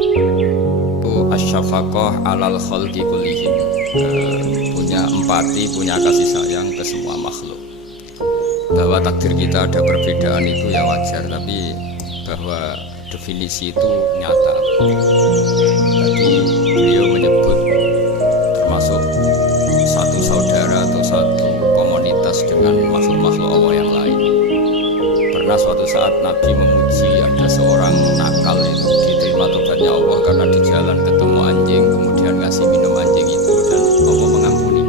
itu asyafaqah alal khalqi kullihim, punya empati, punya kasih sayang ke semua makhluk. Bahwa takdir kita ada perbedaan itu ya wajar, tapi bahwa definisi itu nyata. Tadi beliau menyebut termasuk satu saudara atau satu komunitas dengan makhluk-makhluk Allah yang lain. Pernah suatu saat Nabi memuji ada seorang nakal itu diterima tobatnya Allah karena di jalan ketemu anjing, kemudian ngasih minum anjing itu dan Allah mengampuni.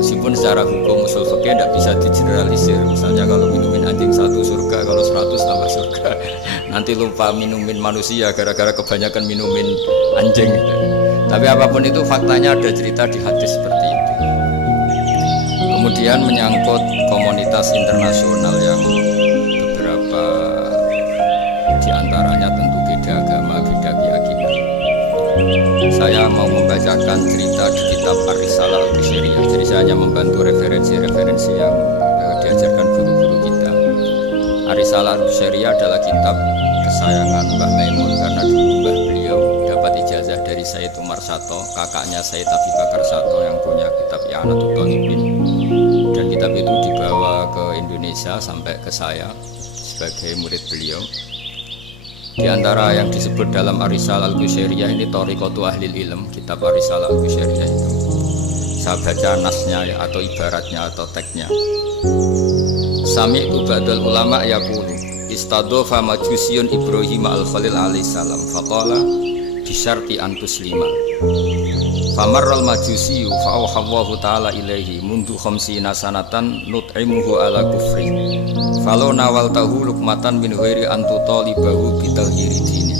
Meskipun secara hukum usul fikih tidak bisa digeneralisir. Misalnya kalau minumin anjing 1 surga, kalau 100 tambah surga. Nanti lupa minumin manusia gara-gara kebanyakan minumin anjing gitu. Tapi apapun itu faktanya ada cerita di hadis seperti itu. Kemudian menyangkut komunitas internasional yang beberapa diantaranya tentu beda agama, beda keyakinan. Saya mau membacakan cerita di kitab Ar-Risalah Al-Qusairiyah. Jadi saya hanya membantu referensi-referensi yang diajarkan guru-guru kita. Ar-Risalah Al-Qusairiyah adalah kitab kesayangan Mbah Maimun karena dulu Mbah beliau dapat ijazah dari Sayyid Umar Sato, kakaknya Sayyid Abi Bakar Sato yang punya kitab I'anatul Thalibin. Dan kitab itu dibawa ke Indonesia sampai ke saya sebagai murid beliau. Di antara yang disebut dalam Ar-Risalah Al-Qusairiyah ini Thariqatu Ahlil Ilm, kitab Ar-Risalah Al-Qusairiyah itu. Saya baca nasnya ya, atau ibaratnya atau teksnya. Sami'tu ba'dal ulama yaqulu istadhafa majusiyun Ibrahim al-Khalil alaihi salam faqala bisyarti an tuslima. Famarral majusiyu fa'awhallahu ta'ala ilaihi mundu khamsina sanatan nut'imuhu ala kufri falau nawaltahu lukmatan min ghairi antu talibahu bitahhiri dini.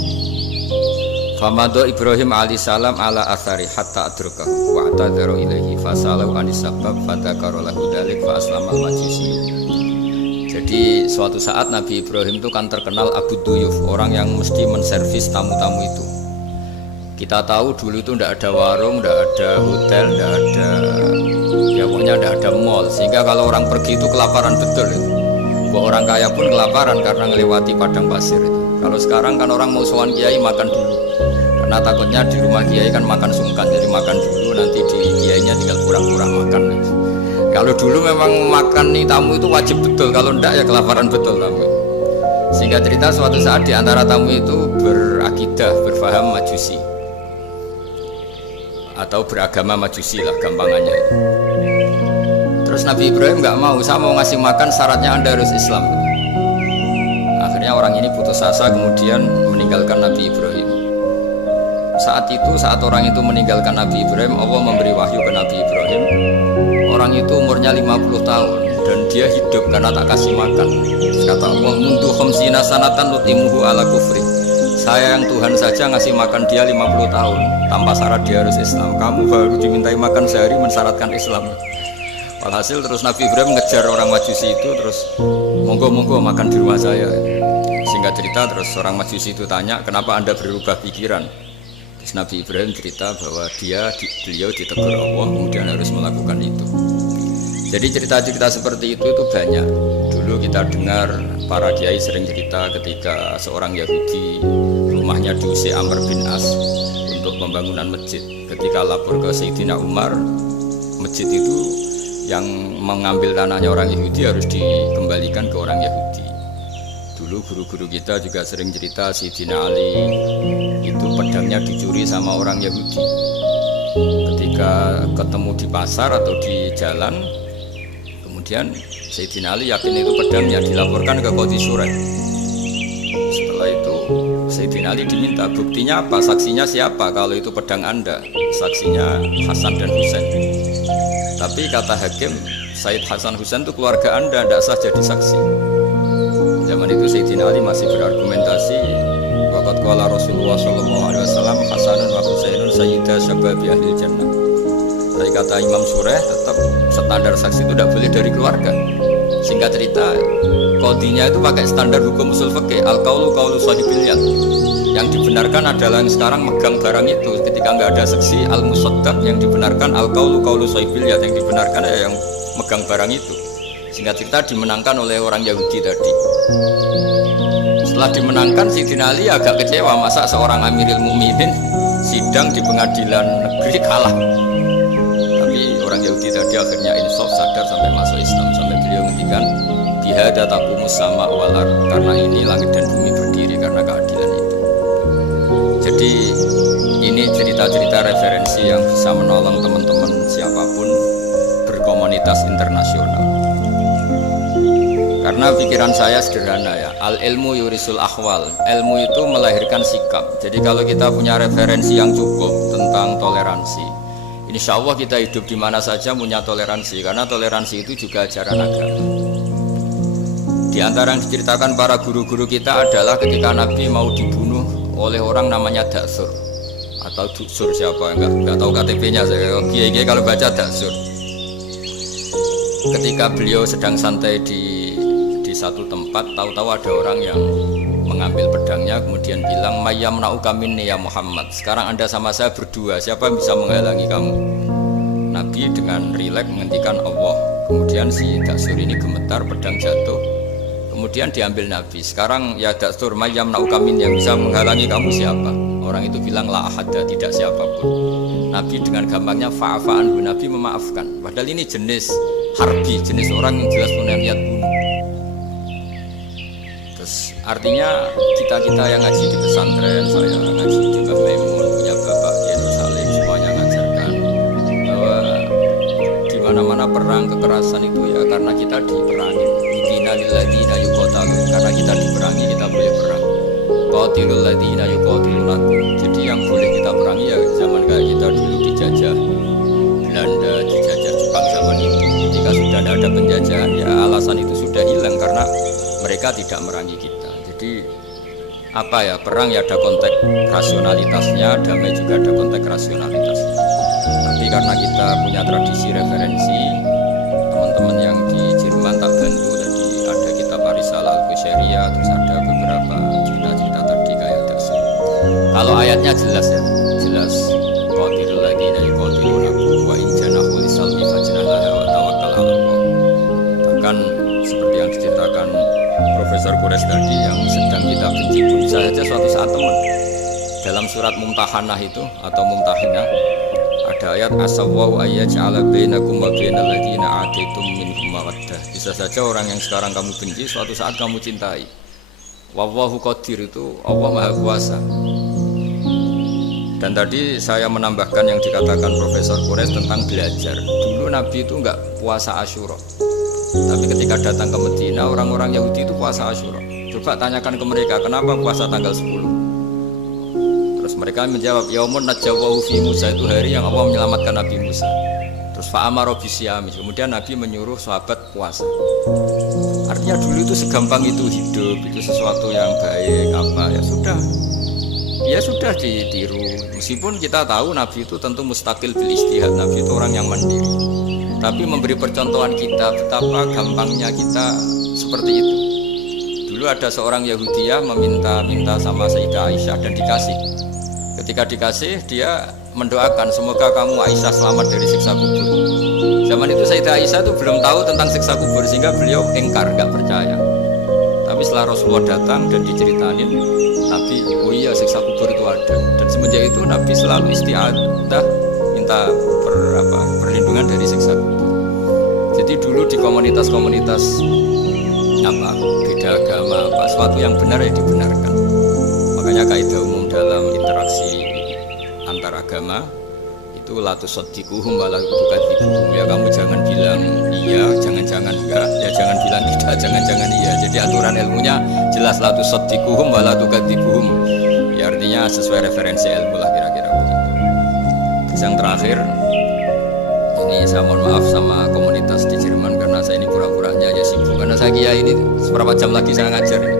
Famado Ibrahim alaihissalam ala athari hatta adrukahu wa atadharu ilaihi fasalau anisabab fadakarolahu dalik fa aslamal majusiyu. Jadi suatu saat Nabi Ibrahim itu kan terkenal Abu Duyuf, orang yang mesti menservis tamu-tamu itu. Kita tahu dulu itu tidak ada warung, tidak ada hotel, tidak ada, ya pokoknya tidak ada mall. Sehingga kalau orang pergi itu kelaparan betul. Bahwa orang kaya pun kelaparan karena melewati padang pasir itu. Kalau sekarang kan orang mau sowan kiai makan dulu. Karena takutnya di rumah kiai kan makan sungkan, jadi makan dulu nanti di kiainya tinggal kurang-kurang makan. Kalau dulu memang makan nih tamu itu wajib betul, kalau tidak ya kelaparan betul tamu. Sehingga cerita suatu saat di antara tamu itu berakidah, berfaham Majusi atau beragama Majusi lah gampangannya. Terus Nabi Ibrahim nggak mau, saya mau ngasih makan syaratnya Anda harus Islam. Akhirnya orang ini putus asa kemudian meninggalkan Nabi Ibrahim. Saat itu, saat orang itu meninggalkan Nabi Ibrahim, Allah memberi wahyu ke Nabi Ibrahim. Orang itu umurnya 50 tahun dan dia hidup karena tak kasih makan. Kata Allah, mundu khamsina sanatan nutimuhu ala kufri. Saya yang Tuhan saja ngasih makan dia 50 tahun tanpa syarat dia harus Islam. Kamu baru dimintai makan sehari mensyaratkan Islam. Walhasil terus Nabi Ibrahim mengejar orang Majusi itu, terus monggo-monggo makan di rumah saya. Singkat cerita terus orang Majusi itu tanya, kenapa Anda berubah pikiran? Terus Nabi Ibrahim cerita bahwa beliau ditegur Allah kemudian harus melakukan itu. Jadi cerita-cerita seperti itu banyak. Dulu kita dengar para kiai sering cerita ketika seorang Yahudi rumahnya diusir Amr bin As untuk pembangunan masjid. Ketika lapor ke Sayyidina Umar, masjid itu yang mengambil tanahnya orang Yahudi harus dikembalikan ke orang Yahudi. Dulu guru-guru kita juga sering cerita Sayyidina Ali itu pedangnya dicuri sama orang Yahudi. Ketika ketemu di pasar atau di jalan, kemudian Sayyidina Ali yakin itu pedangnya, dilaporkan ke Qadhi Surah. Setelah itu Sayyidina Ali diminta buktinya apa, saksinya siapa kalau itu pedang Anda. Saksinya Hasan dan Husain. Tapi kata hakim, Sayyid Hasan Husain itu keluarga Anda, tidak sah jadi saksi. Zaman itu Sayyidina Ali masih berargumentasi, waqad qala Rasulullah sallallahu alaihi wasallam Hasanun wa Husainun sayyidah syababi ahlil jannah. Tapi kata Imam Sureh tetap standar saksi itu tidak boleh dari keluarga. Singkat cerita, qadhinya itu pakai standar hukum usul fikih, al-qaulu qaulu sahibil yad. Yang dibenarkan adalah yang sekarang megang barang itu. Ketika nggak ada saksi, al-musaddaq, yang dibenarkan al-qaulu qaulu sahibil yad, yang dibenarkan ya yang megang barang itu. Singkat cerita dimenangkan oleh orang Yahudi tadi. Setelah dimenangkan Sayyidina Ali agak kecewa, masa seorang Amirul Mukminin sidang di pengadilan negeri kalah. Tapi orang Yahudi tadi akhirnya insaf, sadar sampai masuk Islam, sampai beliau ngendikan bihada taqumus sama wal ard, karena ini langit dan bumi berdiri karena keadilan itu. Jadi ini cerita-cerita referensi yang bisa menolong teman-teman siapapun berkomunitas internasional. Karena pikiran saya sederhana ya, al ilmu yurisul akhwal, ilmu itu melahirkan sikap. Jadi kalau kita punya referensi yang cukup tentang toleransi, insya Allah kita hidup di mana saja punya toleransi, karena toleransi itu juga ajaran agama. Di antara yang diceritakan para guru-guru kita adalah ketika Nabi mau dibunuh oleh orang namanya Daksur atau Duksur, siapa enggak tahu KTP-nya saya. Kiai kalau baca Daksur. Ketika beliau sedang santai di satu tempat, tahu-tahu ada orang yang mengambil pedangnya kemudian bilang mayyamna'uka minni ya Muhammad, sekarang anda sama saya berdua, siapa yang bisa menghalangi kamu? Nabi dengan rileks menghentikan Allah. Kemudian si Daksur ini gemetar, pedang jatuh, kemudian diambil Nabi. Sekarang ya Daksur, mayyamna'uka minni, yang bisa menghalangi kamu siapa? Orang itu bilang la ahada, tidak siapapun. Nabi dengan gampangnya fa'afa'an, Nabi memaafkan. Padahal ini jenis harbi, jenis orang yang jelas punya niat bunuh. Terus artinya kita yang ngaji di pesantren, saya ngaji di Mbah Maimun, punya bapak Yenu Salim, semuanya ngajarkan bahwa di mana-mana perang kekerasan itu ya karena kita diperangi. Inna lilladzina yuqatalun, karena kita diperangi kita boleh perang. Qatilul ladzina yuqatilunakum. Jadi yang boleh kita perangi ya zaman kayak kita dulu dijajah Belanda, dijajah Jepang zaman itu. Ketika sudah tidak ada penjajahan ya alasan itu sudah hilang karena mereka tidak merangi kita. Jadi apa ya, perang ya ada konteks rasionalitasnya, damai juga ada konteks rasionalitasnya. Tapi karena kita punya tradisi referensi, teman-teman yang di Jerman tak bantu tadi ada kitab Arisalah Al-Qushairiyah, terus ada beberapa cerita-cerita tadi kayak Daksur. Kalau ayatnya jelas ya, jelas qatilul ladzina yuqatilunakum wa in janahu lisalmi fajnah laha wa tawakkal 'ala Allah. Bahkan seperti yang diceritakan Profesor Quraisy tadi yang sedang kita benci pun bisa saja suatu saat teman. Dalam surat Mumtahanah itu atau Mumtahinah ada ayat asawwau ayyaj'ala bainakum wa bainal ladzina ataitum minhum mawaddah. Bisa saja orang yang sekarang kamu benci suatu saat kamu cintai. Wallahu qadir, itu Allah Maha Kuasa. Dan tadi saya menambahkan yang dikatakan Profesor Quraisy tentang belajar. Dulu Nabi itu enggak puasa Asyura. Tapi ketika datang ke Medina, orang-orang Yahudi itu puasa Asyura. Coba tanyakan ke mereka, kenapa puasa tanggal 10? Terus mereka menjawab, yaumun najjawahu fi Musa, itu hari yang Allah menyelamatkan Nabi Musa. Terus fa'amara bisyami, kemudian Nabi menyuruh sahabat puasa. Artinya dulu itu segampang itu hidup, itu sesuatu yang baik, apa ya sudah ditiru. Meskipun kita tahu Nabi itu tentu mustaqil bil ijtihad, Nabi itu orang yang mandiri. Tapi memberi percontohan kita betapa gampangnya kita seperti itu. Dulu ada seorang Yahudiyah meminta sama Sayyidah Aisyah dan dikasih. Ketika dikasih, dia mendoakan semoga kamu Aisyah selamat dari siksa kubur. Zaman itu Sayyidah Aisyah itu belum tahu tentang siksa kubur sehingga beliau ingkar, gak percaya. Tapi setelah Rasulullah datang dan diceritain, Nabi, oh iya siksa kubur itu ada. Dan semenjak itu Nabi selalu isti'adah minta perlindungan dari siksa kubur. Jadi dulu di komunitas-komunitas beda agama, sesuatu yang benar ya dibenarkan. Makanya kaidah umum dalam interaksi antar agama itu la tusaddiquhum wa la tukadzibuhum. Ya kamu jangan bilang iya, jangan enggak, ya jangan bilang tidak, jangan iya. Jadi aturan ilmunya jelas la tusaddiquhum wa la tukadzibuhum. Ya artinya sesuai referensi ilmu lah kira-kira begitu. Terus yang terakhir, ini saya mohon maaf sama komunitas di Jerman karena saya ini pura-puranya aja sibuk, karena saya kira ini seberapa jam lagi saya ngajar ini.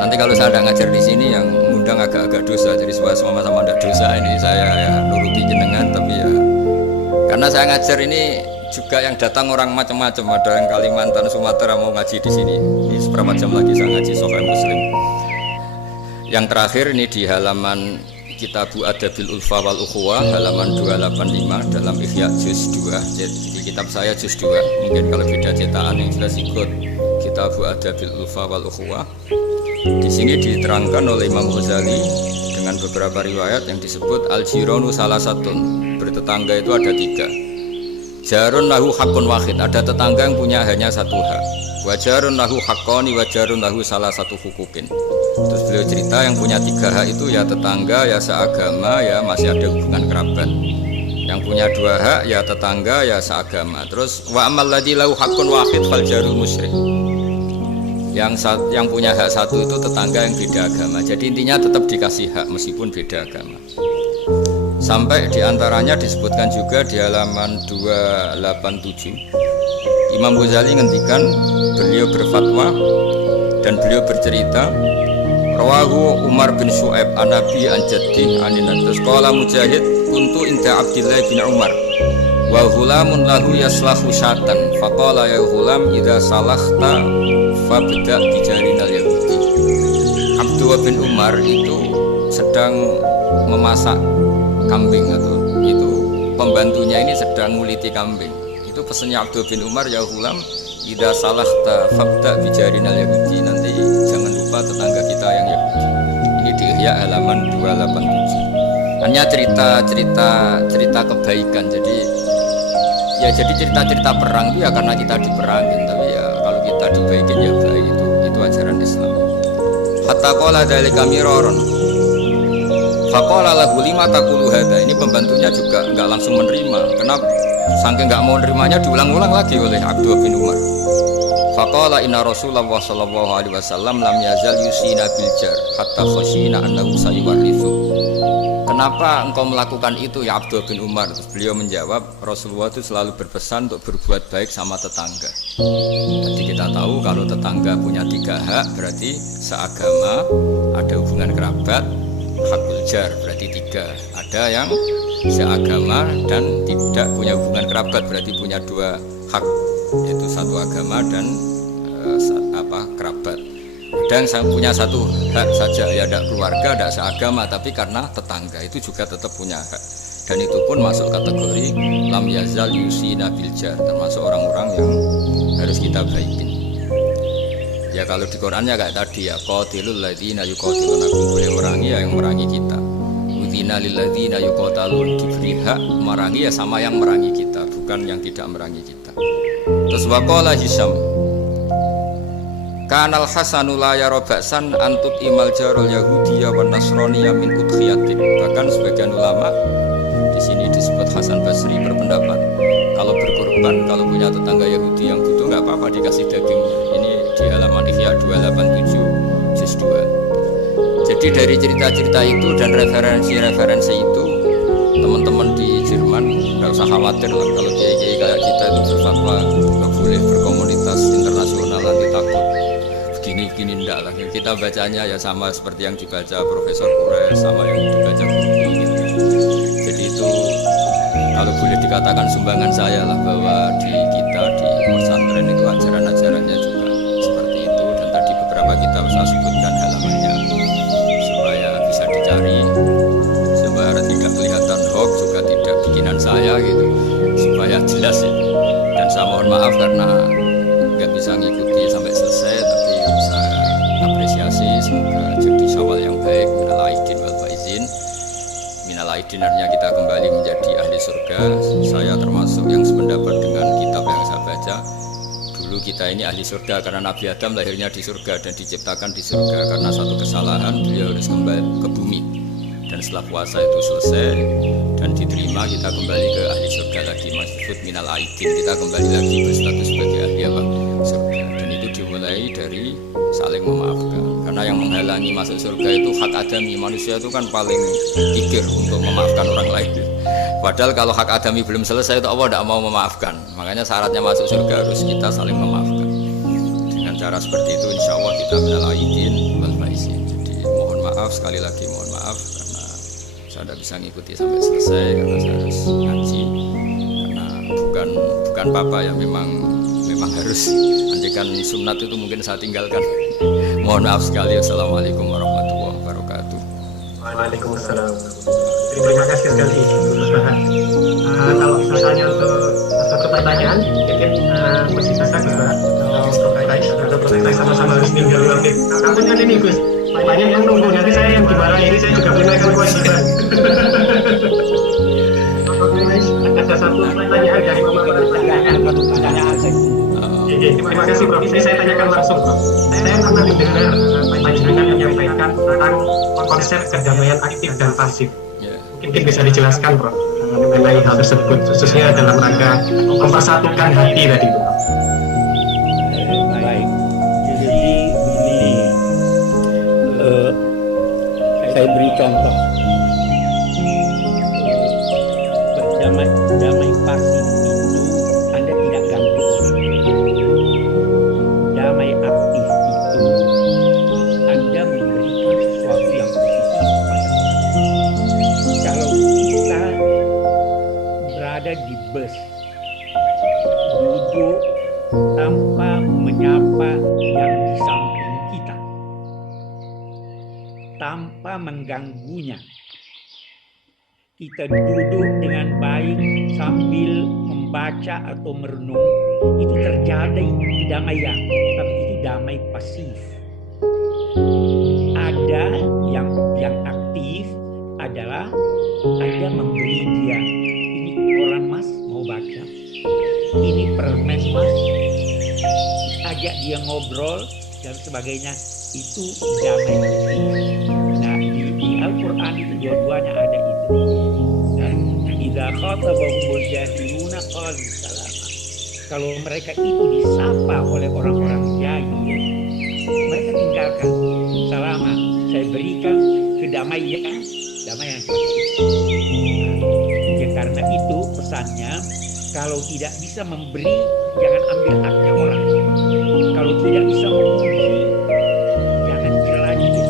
Nanti kalau saya ada ngajar di sini yang ngundang agak-agak dosa, jadi supaya sama-sama ada dosa ini saya ya nuruti jenengan. Tapi ya karena saya ngajar ini juga yang datang orang macam-macam, ada yang Kalimantan, Sumatera mau ngaji di sini. Ini seberapa jam lagi saya ngaji Sahih Muslim. Yang terakhir ini di halaman Kitabu Adabil Ulfa wal Ukhuwah halaman 285 dalam Ihya juz 2. Jadi kitab saya juz 2. Mungkin kalau beda cetakan yang jelas ikut Kitabu Adabil Ulfa wal Ukhuwah. Di sini diterangkan oleh Imam Ghazali dengan beberapa riwayat yang disebut al-jiranu salasatun, bertetangga itu ada 3. Jarun lahu hakun wahid, ada tetangga yang punya hanya 1 hak. Wajarun lahu haqqani wajarun lahu salah satu hukukin. Terus beliau cerita yang punya 3 hak itu ya tetangga, ya seagama, ya masih ada hubungan kerabat. Yang punya 2 hak ya tetangga, ya seagama. Terus wa amal ladzi lahu haqqun wahid fal jaru musyrik. Yang punya hak 1 itu tetangga yang beda agama. Jadi intinya tetap dikasih hak meskipun beda agama. Sampai diantaranya disebutkan juga di halaman 287. Imam Ghazali ngendikan, beliau berfatwa dan beliau bercerita, rawahu Umar bin Shu'aib an Nabi an Jaddi an Nabi qala Mujahid kuntu inda Abdillah bin Umar wa ghulamun lahu yaslahu syatan faqala ya ghulam idza salahta fabda bijarinal yahudi. Abdullah bin Umar itu sedang memasak kambing, atau itu pembantunya ini sedang nguliti kambing. Itu pesannya Abdullah bin Umar, ya ghulam idza salahta fabda bijarinal yahudi, nanti jangan lupa tetangga kita yang Yahudi. Ini di Ihya halaman 287. Hanya cerita kebaikan. Jadi cerita perang itu ya karena kita diperangin, tapi ya kalau kita dibaikin ya baik, itu ajaran Islam. Hatta qala dzalika miraron. Faqala lahu lima taqulu hadza. Ini pembantunya juga enggak langsung menerima. Kenapa? Saking enggak mau nerimanya diulang-ulang lagi oleh Abdullah bin Umar. Faqala inna Rasulullah sallallahu alaihi wasallam lam yazal yusina bil jar hatta khashina annahu sayuwarithu. Kenapa engkau melakukan itu ya Abdullah bin Umar? Terus beliau menjawab, Rasulullah itu selalu berpesan untuk berbuat baik sama tetangga. Jadi kita tahu kalau tetangga punya 3 hak, berarti seagama, ada hubungan kerabat, hakul jar berarti 3. Ada yang seagama dan tidak punya hubungan kerabat, berarti punya 2 hak, yaitu 1 agama dan kerabat. Dan saya punya 1 hak saja, ya tidak keluarga, tidak seagama, tapi karena tetangga itu juga tetap punya hak. Dan itu pun masuk kategori lam yazal yusina bil jar, termasuk orang-orang yang harus kita baikin. Ya kalau di Qurannya kayak tadi ya, qatilul ladzina yuqatilunakum, boleh merangi ya yang merangi kita. Udzina lil ladzina yuqatalun, diberi hak merangi ya sama yang merangi kita, bukan yang tidak merangi kita. Terus waqala Hisam, kanal Hasanu la yara ba'san antut imal jarul yahudiyya wan nasraniyya min udhiyatin. Bahkan sebagian ulama di sini disebut Hasan Basri berpendapat kalau berkorban, kalau punya tetangga Yahudi yang butuh nggak apa-apa dikasih dagingnya. Ini di halaman Ihya 287 juz 2. Jadi dari cerita-cerita itu dan referensi-referensi itu, teman-teman di Jerman nggak usah khawatir lah kalau kiai-kiai kayak kita itu berfatwa nggak boleh berkomunitas internasional nanti takut begini ndak lah. Kita bacanya ya sama seperti yang dibaca Profesor Kures, sama yang dibaca Guru gitu. Jadi itu kalau boleh dikatakan sumbangan saya lah, bahwa di kita di pesantren itu ajaran-ajarannya juga seperti itu. Dan tadi beberapa kita saya sebutkan halamannya supaya bisa dicari, supaya tidak kelihatan hoax, juga tidak bikinan saya gitu, supaya jelas ya. Dan saya mohon maaf karena nggak bisa ngikuti sampai selesai, tapi saya apresiasi, semoga jadi syawal yang baik. Minal aidin wal faizin. Minal aidin artinya kita kembali menjadi ahli surga. Saya termasuk yang sependapat dengan kitab yang saya baca. Dulu kita ini ahli surga karena Nabi Adam lahirnya di surga dan diciptakan di surga. Karena satu kesalahan beliau harus kembali ke bumi. Dan setelah puasa itu selesai dan diterima, kita kembali ke ahli surga lagi, maksud minal aidin, kita kembali lagi berstatus sebagai ahli surga. Dan itu dimulai dari saling memaafkan, karena yang menghalangi masuk surga itu hak adami. Manusia itu kan paling pikir untuk memaafkan orang lain, padahal kalau hak adami belum selesai itu Allah tidak mau memaafkan. Makanya syaratnya masuk surga harus kita saling memaafkan. Dengan cara seperti itu insya Allah kita minal aidin wal faizin. Jadi mohon maaf, sekali lagi mohon maaf karena saya tidak bisa ngikuti sampai selesai karena saya harus ngaji, karena bukan papa ya, memang harus, andikan sunat itu mungkin saya tinggalkan. Mohon maaf sekali. Assalamualaikum warahmatullahi wabarakatuh. Waalaikumsalam. Terima kasih sekali. Kalau misalnya untuk satu pertanyaan mungkin masih bisa juga kita sama-sama harus tinggal 2 menit. Takutnya ini Gus, banyak yang nunggu, nanti saya yang dimarahin, saya juga menunaikan kewajiban. Ada satu pertanyaan dari pertanyaan saya. Terima kasih Prof. Ini saya tanyakan langsung Prof. Saya pernah mendengar panjenengan menyampaikan tentang konsep kedamaian aktif dan pasif. Mungkin bisa dijelaskan Prof mengenai hal tersebut, khususnya dalam rangka mempersatukan hati tadi Prof. Baik, jadi begini, saya beri contoh. Damai pasif itu Anda tidak ganggu orang. Damai aktif itu Anda memberikan sesuatu yang positif kepada orang. Kalau kita berada di bus, duduk tanpa menyapa yang di samping kita, tanpa mengganggunya, kita duduk dengan baik sambil membaca atau merenung, itu terjadi kedamaian, tapi itu damai pasif. Ada yang aktif adalah Anda memberi dia, ini koran Mas mau baca, ini permen Mas, ajak dia ngobrol dan sebagainya, itu damai pasif. Nah di Al-Quran itu dua-duanya ada itu. Dan idza khatabahumul jahiluna qalu salama. Kalau mereka itu disapa oleh orang-orang jahil, mereka tinggalkan salama. Saya berikan kedamaian, damaian pasif. Ya karena itu pesannya, kalau tidak bisa memberi, jangan ambil haknya orang. Kalau tidak bisa memuji, jangan celah dia.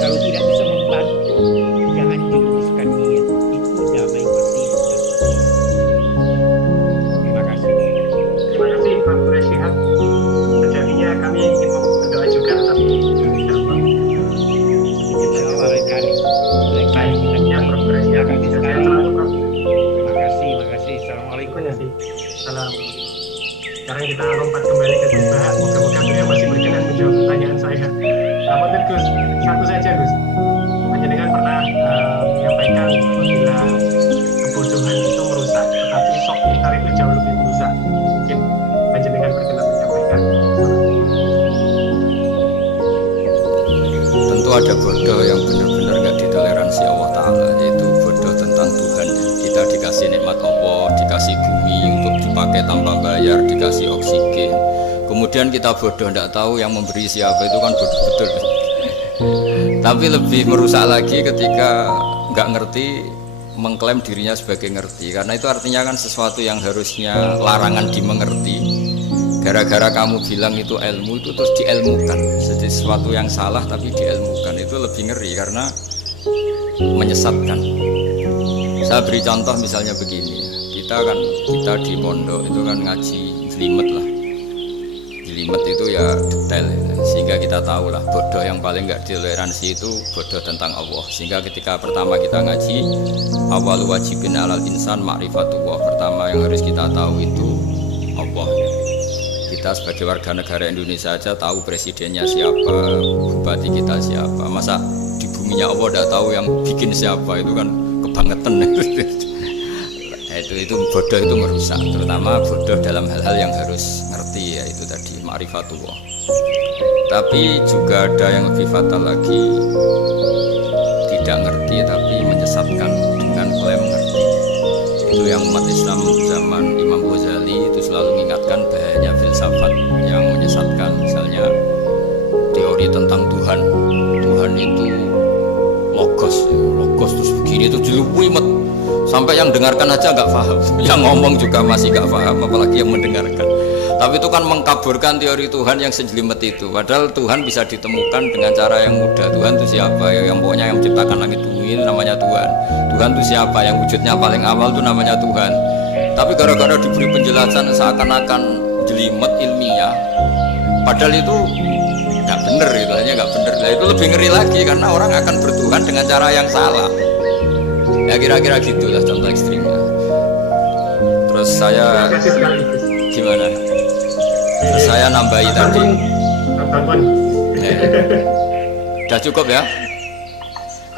Kalau tidak bisa membantu, jangan juruskan dia. Itu damai pasif. Terima kasih. Terima kasih Pak Presiden. Sejatinya kami ingin berdoa juga, tapi tidak Pak. Insya Allah lain kali. Baik, hanya Prof Presiden. Saya selalu Prof. Terima kasih. Assalamualaikum. Terima kasih. Salam. Sekarang kita lompat kembali ke Gus Baha. Moga-moga beliau masih berkenan menjawab pertanyaan saya. Selamat Gus. Satu saja Gus. Panjenengan pernah menyampaikan apabila kebodohan itu merusak, tetapi sok pintar itu jauh lebih merusak. Mungkin panjenengan berkenan menyampaikan. Tentu ada bodoh yang benar-benar nggak ditoleransi Allah Ta'ala, yaitu bodoh tentang Tuhan. Kita dikasih nikmat Allah, dikasih bumi untuk dipakai tanpa bayar, dikasih oksigen, kemudian kita bodoh nggak tahu yang memberi siapa, itu kan bodoh betul. Tapi lebih merusak lagi ketika nggak ngerti mengklaim dirinya sebagai ngerti, karena itu artinya kan sesuatu yang harusnya larangan dimengerti, gara-gara kamu bilang itu ilmu, itu terus diilmukan. Jadi sesuatu yang salah tapi diilmukan, itu lebih ngeri karena menyesatkan. Saya beri contoh misalnya begini, kita di pondok itu kan ngaji jelimet lah. Jelimet itu ya detail, sehingga kita tahu lah bodoh yang paling nggak ditoleransi itu bodoh tentang Allah. Sehingga ketika pertama kita ngaji, awal wajibin alal insan ma'rifatullah, pertama yang harus kita tahu itu Allah. Kita sebagai warga negara Indonesia aja tahu presidennya siapa, bupati kita siapa, masa di buminya Allah tidak tahu yang bikin siapa, itu kan kebangetan. Itu bodoh, itu merusak, terutama bodoh dalam hal-hal yang harus ngerti, ya itu tadi ma'rifatullah. Tapi juga ada yang lebih fatal lagi, tidak ngerti tapi menyesatkan dengan klaim ngerti. Itu yang umat Islam zaman Imam Ghazali itu selalu mengingatkan bahayanya filsafat yang menyesatkan. Misalnya teori tentang Tuhan itu logos terus begini, itu jelimet sampai yang dengarkan aja nggak paham, yang ngomong juga masih nggak paham, apalagi yang mendengarkan. Tapi itu kan mengkaburkan teori Tuhan yang sejelimet itu. Padahal Tuhan bisa ditemukan dengan cara yang mudah. Tuhan itu siapa? Yang pokoknya yang menciptakan langit bumi itu namanya Tuhan. Tuhan itu siapa? Yang wujudnya paling awal itu namanya Tuhan. Tapi gara-gara diberi penjelasan seakan-akan jelimet ilmiah, padahal itu nggak bener, itu hanya nggak bener. Nah, itu lebih ngeri lagi karena orang akan bertuhan dengan cara yang salah. Ya kira-kira gitulah contoh ekstrimnya. Terus saya Terima kasih sekali Gus. gimana? Terus saya nambahi tadi. Apapun. Udah cukup ya?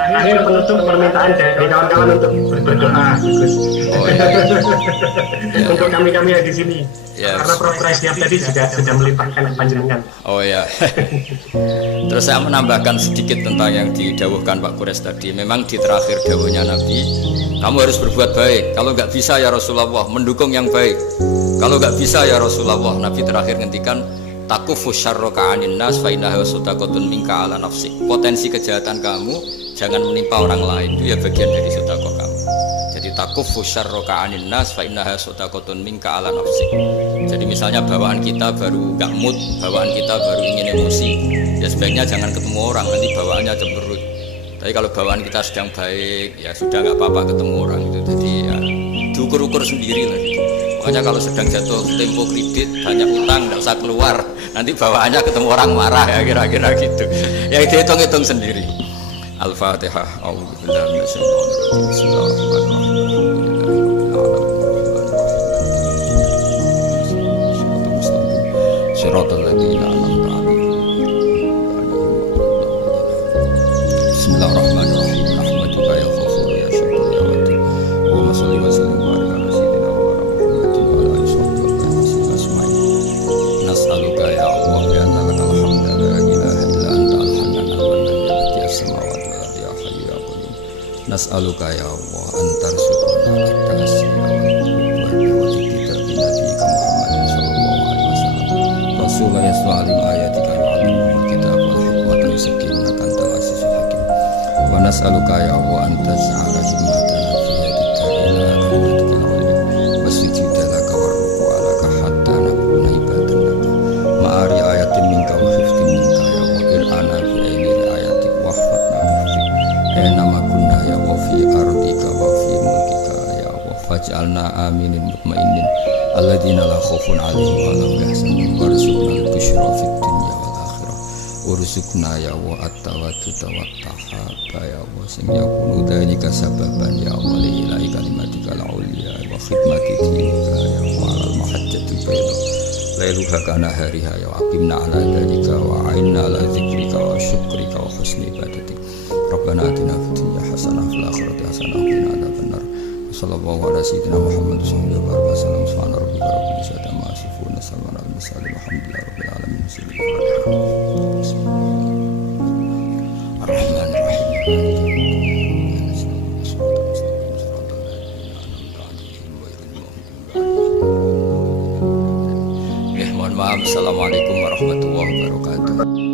Akhir penutup permintaan dari kawan-kawan untuk berdoa, Gus. Oh iya. Untuk kami-kami yang di sini. Ya. Karena Prof. Siap tadi juga sudah melimpahkan panjenengan. Oh ya. Terus saya menambahkan sedikit tentang yang didawuhkan Pak Kures tadi. Memang di terakhir dawuhnya Nabi, kamu harus berbuat baik. Kalau nggak bisa ya Rasulullah, mendukung yang baik. Kalau nggak bisa ya Rasulullah, Nabi terakhir ngendikan takufu syarroka anin nas fa innaha sadaqatun minka ala nafsik. Potensi kejahatan kamu jangan menimpa orang lain, itu ya bagian dari sedekah kamu. Jadi takufu syarroka anin nas fa innaha sadaqatun minka ala nafsik. Jadi misalnya bawaan kita baru gak mood, bawaan kita baru ingin emosi, ya sebaiknya jangan ketemu orang, nanti bawaannya cemberut. Tapi kalau bawaan kita sedang baik, ya sudah nggak apa-apa ketemu orang itu. Jadi ya diukur-ukur sendiri lah. Makanya kalau sedang jatuh tempo kredit, banyak utang, nggak usah keluar, nanti bawaannya ketemu orang marah ya kira-kira gitu. Ya dihitung-hitung sendiri. Al-Fatihah. A'udzubillahi minasyaitonir rajim. Bismillahirrahmanirrahim. Shiratal ladzina an'amta 'alaihim. Bismillahirrahmanirrahim. Rahmatuka ya Ghafur ya Syakur ya Wadud. Allahumma shalli wa sallim wa barik ala sayyidina Muhammadin wa ala alihi wa sahbihi. Nas'aluka ya Allah bi anna lakal hamdu la ilaha illa anta al-hannan al-mannan ya samawati wal ardi ya hayyu ya qayyum. Nas'aluka ya Allah antar syukurna at-tasya wa ittida bi nabiyyika Muhammadin sallallahu alaihi wasallam. Rasulullah yas'alim ayatika yu'allimuhu kitab wal hikmata yusakkina kantal azizul hakim. Wa nas'aluka ya Allah anta ta'ala himmatana fi hadika ila kalimatika al-ulya wasjuda laka warruku alaka hatta nakuna ibadan laka ma'ari ayatin minka wa hifdin minka ya Allah ir'ana fi ainil ayatik wahfatna bihdik nama kunna ya Allah fi ardika wa fi mulkika ya Allah faj'alna aminin mutmainin alladina la khawfun alaihim wa la hum yahzanun warzuqna al-busyra fid dunya wal akhirah warzuqna ya Allah at-tawadduda wat-tahaba ya Allah sing yakunu dhalika sababan ya Allah li ilahi kalimatika al-ulya wa khidmati dinika ya Allah al-mahajjatul bayda lailuha kana hariha ya aqimna ala dhalika wa a'inna ala dzikrika wa syukrika wa husni ibadatik Rabbana atina fid dunya hasanah fil akhirati hasanah wa qina adzabannar sallallahu ala sayyidina Muhammad sallallahu alaihi wasallam subhana rabbika rabbil izzati amma yasifun wa salamun alal mursalin walhamdulillahi rabbil alamin.